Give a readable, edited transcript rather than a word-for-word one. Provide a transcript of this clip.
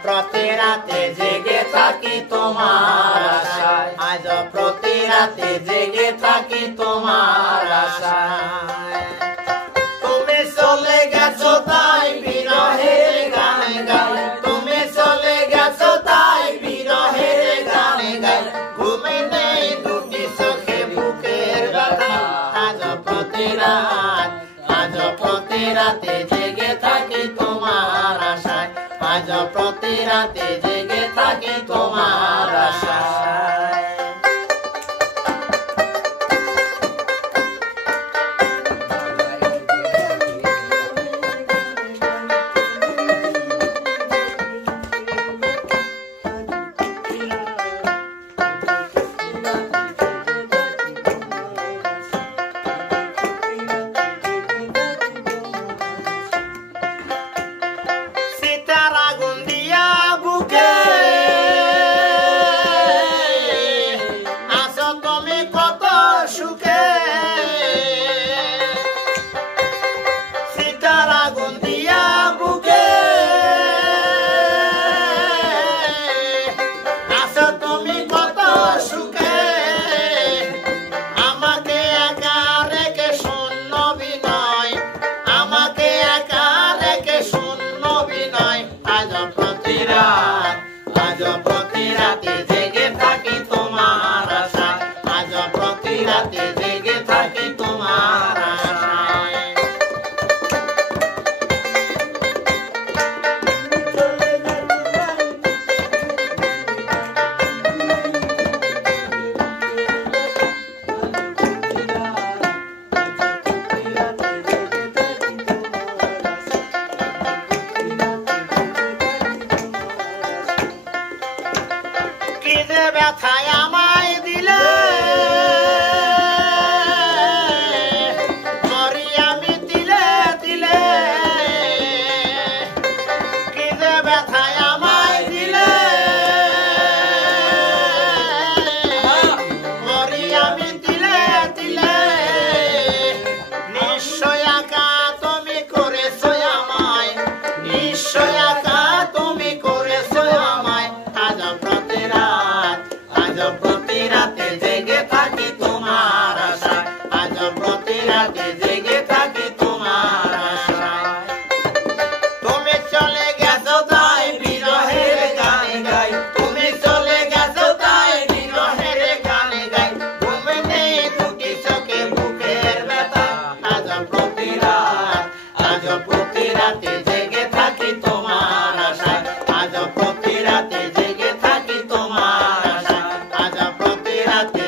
প্রতি রাতে জেগে থাকি তোমার আশায়, আজ প্রতি রাতে জেগে থাকি তোমার আশায়। তুমি চলে গেছো তাই বিরহের গান গাই, তুমি চলে গেছো তাই বিরহের গান গাই। ঘুমে নেই দুটি চোখে বুকের ব্যথা, আজ প্রতি রাত, আজ প্রতি রাতে জেগে থাকি তোমার আশায়, আজ প্রতি রাতে জেগে থাকি তোমার আশায়। আজ প্রতি রাতে জেগে থাকি তোমার আশায়, আজ প্রতি রাতে জেগে থাকি তোমার আশায়। ব্যথায় আমায় দিলে মরি আমি তিলে তিলে, কি যে ব্যথায় আমায় দিলে মরি আমি তিলে তিলে। নিশ্চয় একা তুমি করেছো আমায়, নিশ্চয় একা তুমি করেছো আমায়। আজ প্রতি রাত, আজ প্রতি রাতে জেগে থাকি তোমার আশায়, আজ প্রতি রাতে জেগে থাকি তোমার আশায়। তুমি চলে গেছো তাই বিরহের গান গাই, তুমি চলে গেছো তাই বিরহের গান গাই। ঘুমে নেই দুটি চোখে বুকের ব্যথা, আজ প্রতি রাত, আজ প্রতি রাতে জেগে থাকি তোমার আশায়, আজ প্রতি রাতে জেগে থাকি তোমার আশায়, আজ প্রতি রাতে